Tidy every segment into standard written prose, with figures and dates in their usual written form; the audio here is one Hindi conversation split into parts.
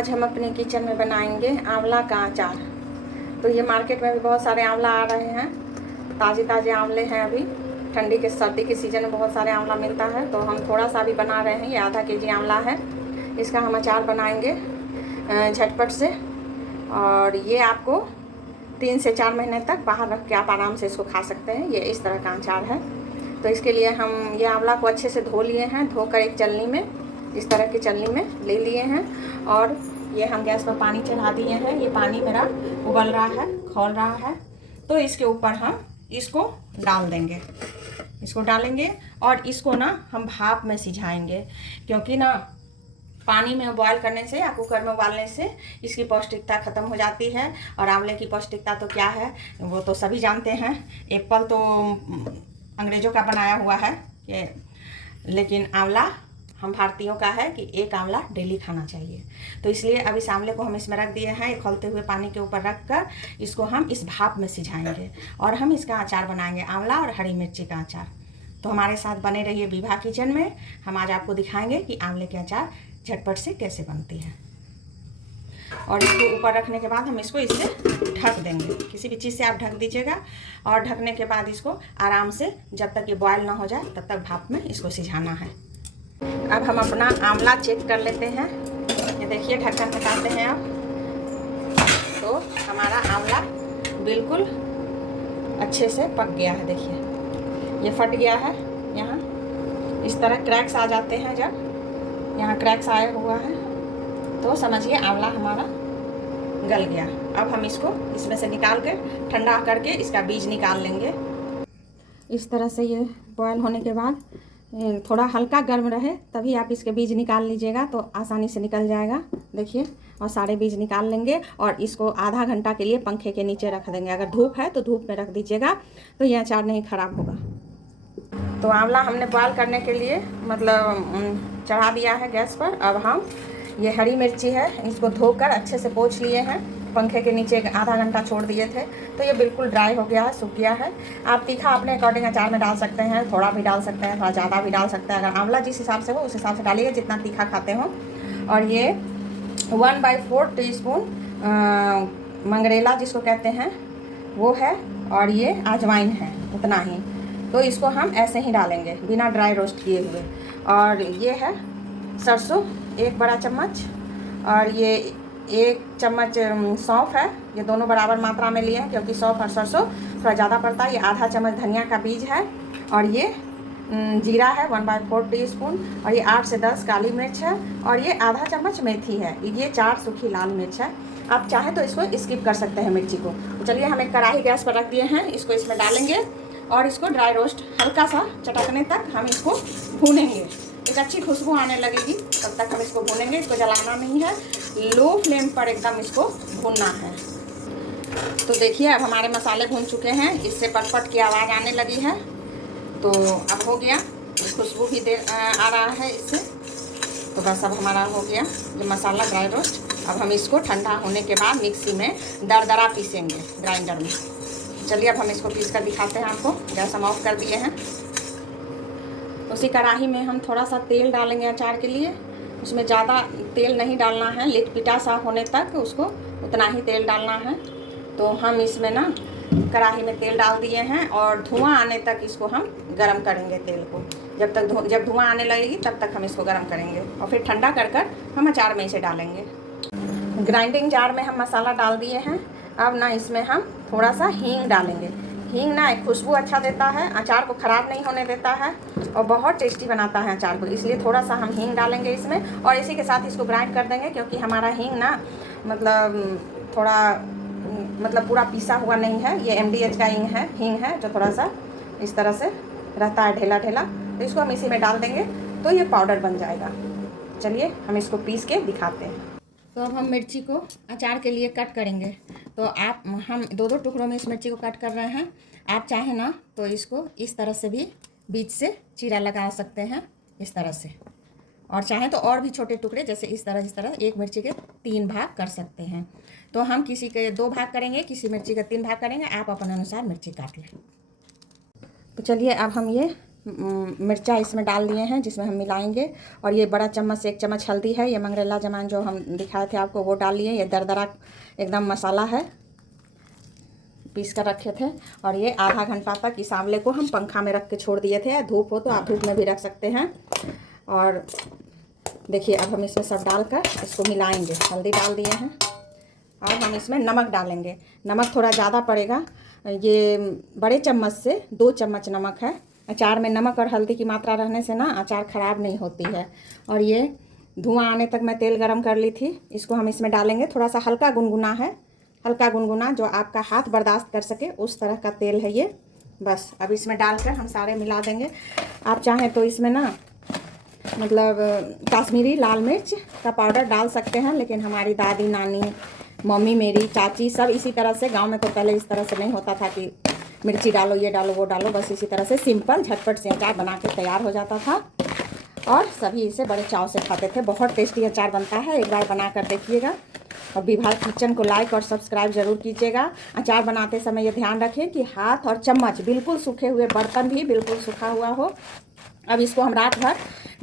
आज हम अपने किचन में बनाएंगे आंवला का अचार। तो ये मार्केट में भी बहुत सारे आंवला आ रहे हैं, ताज़े ताज़े आंवले हैं। अभी ठंडी के सर्दी के सीज़न में बहुत सारे आंवला मिलता है, तो हम थोड़ा सा भी बना रहे हैं। ये आधा केजी आंवला है, इसका हम अचार बनाएंगे झटपट से। और ये आपको 3 से 4 महीने तक बाहर रख के आप आराम से इसको खा सकते हैं। ये इस तरह का अचार है। तो इसके लिए हम ये आंवला को अच्छे से धो लिए हैं, धोकर एक चलनी में, इस तरह की चलनी में ले लिए हैं। और ये हम गैस पर पानी चढ़ा दिए हैं। ये पानी मेरा उबल रहा है, खौल रहा है। तो इसके ऊपर हम इसको डाल देंगे, इसको डालेंगे और इसको ना हम भाप में सिझाएंगे, क्योंकि ना पानी में बॉयल करने से या कुकर में उबालने से इसकी पौष्टिकता ख़त्म हो जाती है। और आंवले की पौष्टिकता तो क्या है वो तो सभी जानते हैं। एप्पल तो अंग्रेज़ों का बनाया हुआ है लेकिन आंवला हम भारतीयों का है कि एक आंवला डेली खाना चाहिए। तो इसलिए अब इस आंवले को हम इसमें रख दिए हैं, एक खौलते हुए पानी के ऊपर रख कर इसको हम इस भाप में सिझाएंगे और हम इसका अचार बनाएंगे, आंवला और हरी मिर्ची का अचार। तो हमारे साथ बने रहिए विभा किचन में। हम आज आपको दिखाएंगे कि आंवले के अचार झटपट से कैसे बनती है। और इसको ऊपर रखने के बाद हम इसको इससे ढक देंगे, किसी भी चीज़ से आप ढक दीजिएगा। और ढकने के बाद इसको आराम से जब तक ये बॉयल ना हो जाए तब तक भाप में इसको सिझाना है। अब हम अपना आंवला चेक कर लेते हैं। ये देखिए, ढक्कन हटाते हैं आप, तो हमारा आंवला बिल्कुल अच्छे से पक गया है। देखिए ये फट गया है, यहाँ इस तरह क्रैक्स आ जाते हैं। जब यहाँ क्रैक्स आया हुआ है तो समझिए आंवला हमारा गल गया। अब हम इसको इसमें से निकाल के ठंडा करके इसका बीज निकाल लेंगे। इस तरह से ये बॉयल होने के बाद थोड़ा हल्का गर्म रहे तभी आप इसके बीज निकाल लीजिएगा, तो आसानी से निकल जाएगा। देखिए, और सारे बीज निकाल लेंगे और इसको आधा घंटा के लिए पंखे के नीचे रख देंगे। अगर धूप है तो धूप में रख दीजिएगा, तो ये अचार नहीं ख़राब होगा। तो आंवला हमने बॉयल करने के लिए मतलब चढ़ा दिया है गैस पर। अब हम ये हरी मिर्ची है, इसको धोकर अच्छे से पोंछ लिए हैं, पंखे के नीचे आधा घंटा छोड़ दिए थे, तो ये बिल्कुल ड्राई हो गया है, सूख गया है। आप तीखा अपने अकॉर्डिंग अचार में डाल सकते हैं, थोड़ा भी डाल सकते हैं, थोड़ा ज़्यादा भी डाल सकते हैं। अगर आंवला जिस हिसाब से हो उस हिसाब से डालिए, जितना तीखा खाते हो। और ये 1/4 टीस्पून मंगरेला जिसको कहते हैं वो है, और ये अजवाइन है, उतना ही। तो इसको हम ऐसे ही डालेंगे बिना ड्राई रोस्ट किए हुए। और ये है सरसों 1 बड़ा चम्मच, और ये 1 चम्मच सौंफ है। ये दोनों बराबर मात्रा में लिए हैं, क्योंकि सौंफ और सरसों थोड़ा ज़्यादा पड़ता है। ये आधा चम्मच धनिया का बीज है, और ये जीरा है 1/4 टीस्पून, और ये 8 से 10 काली मिर्च है, और ये आधा चम्मच मेथी है। ये 4 सूखी लाल मिर्च है। आप चाहें तो इसको स्किप कर सकते हैं मिर्ची को। तो चलिए, हम एक कढ़ाई गैस पर रख दिए हैं, इसको इसमें डालेंगे और इसको ड्राई रोस्ट हल्का सा चटकने तक हम इसको भूनेंगे। एक अच्छी खुशबू आने लगेगी तब तक हम इसको भूनेंगे। इसको जलाना नहीं है, लो फ्लेम पर एकदम इसको भूनना है। तो देखिए, अब हमारे मसाले भून चुके हैं, इससे पटपट की आवाज़ आने लगी है। तो अब हो गया, खुशबू भी आ रहा है इससे। तो बस अब हमारा हो गया ये मसाला ड्राई रोस्ट। अब हम इसको ठंडा होने के बाद मिक्सी में दरदरा पीसेंगे ग्राइंडर में। चलिए, अब हम इसको पीस कर दिखाते हैं आपको। गैस हम ऑफ कर दिए हैं। उसी कढ़ाई में हम थोड़ा सा तेल डालेंगे अचार के लिए। उसमें ज़्यादा तेल नहीं डालना है, लिटपिटा सा होने तक उसको उतना ही तेल डालना है। तो हम इसमें ना कढ़ाई में तेल डाल दिए हैं, और धुआं आने तक इसको हम गरम करेंगे तेल को। जब धुआं आने लगेगी तब तक हम इसको गरम करेंगे, और फिर ठंडा कर कर हम अचार में इसे डालेंगे। ग्राइंडिंग जार में हम मसाला डाल दिए हैं। अब ना इसमें हम थोड़ा सा हींग डालेंगे। हींग ना एक खुशबू अच्छा देता है, अचार को ख़राब नहीं होने देता है, और बहुत टेस्टी बनाता है अचार को। इसलिए थोड़ा सा हम हींग डालेंगे इसमें, और इसी के साथ इसको ग्राइंड कर देंगे, क्योंकि हमारा हींग ना मतलब पूरा पीसा हुआ नहीं है। ये MDH का हींग है जो थोड़ा सा इस तरह से रहता है, ढेला ढेला। तो इसको हम इसी में डाल देंगे, तो ये पाउडर बन जाएगा। चलिए, हम इसको पीस के दिखाते हैं। तो अब हम मिर्ची को अचार के लिए कट करेंगे। तो हम 2-2 टुकड़ों में इस मिर्ची को कट कर रहे हैं। आप चाहें ना तो इसको इस तरह से भी बीच से चीरा लगा सकते हैं, इस तरह से। और चाहें तो और भी छोटे टुकड़े, जैसे इस तरह एक मिर्ची के 3 भाग कर सकते हैं। तो हम किसी के 2 भाग करेंगे, किसी मिर्ची के 3 भाग करेंगे। आप अपने अनुसार मिर्ची काट लें। तो चलिए, अब हम ये मिर्चा इसमें डाल दिए हैं जिसमें हम मिलाएंगे। और ये बड़ा चम्मच से 1 चम्मच हल्दी है, ये मंगरेला जमाइन जो हम दिखाए थे आपको वो डाल लिए। ये दरदरा एकदम मसाला है, पीस कर रखे थे। और ये आधा घंटा तक इस आंवले को हम पंखा में रख के छोड़ दिए थे। धूप हो तो आप धूप में भी रख सकते हैं। और देखिए अब हम इसमें सब डालकर इसको मिलाएंगे। हल्दी डाल दिए हैं और हम इसमें नमक डालेंगे। नमक थोड़ा ज़्यादा पड़ेगा, ये बड़े चम्मच से 2 चम्मच नमक है। अचार में नमक और हल्दी की मात्रा रहने से ना अचार ख़राब नहीं होती है। और ये धुआं आने तक मैं तेल गरम कर ली थी, इसको हम इसमें डालेंगे। थोड़ा सा हल्का गुनगुना है, हल्का गुनगुना जो आपका हाथ बर्दाश्त कर सके उस तरह का तेल है ये। बस अब इसमें डालकर हम सारे मिला देंगे। आप चाहें तो इसमें ना मतलब कश्मीरी लाल मिर्च का पाउडर डाल सकते हैं, लेकिन हमारी दादी नानी मम्मी मेरी चाची सब इसी तरह से, गांव में तो पहले इस तरह से नहीं होता था कि मिर्ची डालो ये डालो वो डालो, बस इसी तरह से सिंपल झटपट से अचार बना के तैयार हो जाता था और सभी इसे बड़े चाव से खाते थे। बहुत टेस्टी अचार बनता है, एक बार बना कर देखिएगा। और विभाग किचन को लाइक और सब्सक्राइब ज़रूर कीजिएगा। अचार बनाते समय ये ध्यान रखें कि हाथ और चम्मच बिल्कुल सूखे हुए, बर्तन भी बिल्कुल सूखा हुआ हो। अब इसको हम रात भर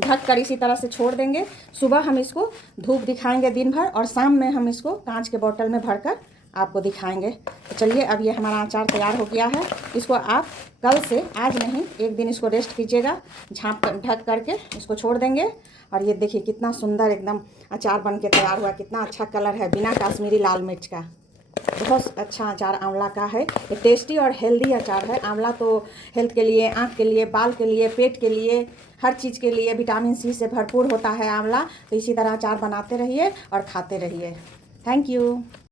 ढक कर इसी तरह से छोड़ देंगे। सुबह हम इसको धूप दिखाएंगे दिन भर और शाम में हम इसको कांच के बोतल में भरकर आपको दिखाएंगे। तो चलिए अब ये हमारा अचार तैयार हो गया है। इसको आप कल से, आज नहीं, एक दिन इसको रेस्ट कीजिएगा, ढक करके इसको छोड़ देंगे। और ये देखिए कितना सुंदर एकदम अचार बन के तैयार हुआ, कितना अच्छा कलर है बिना कश्मीरी लाल मिर्च का। बहुत अच्छा अचार आंवला का है। ये टेस्टी और हेल्दी अचार है। आंवला तो हेल्थ के लिए, आँख के लिए, बाल के लिए, पेट के लिए, हर चीज़ के लिए विटामिन सी से भरपूर होता है आंवला। तो इसी तरह अचार बनाते रहिए और खाते रहिए। Thank you.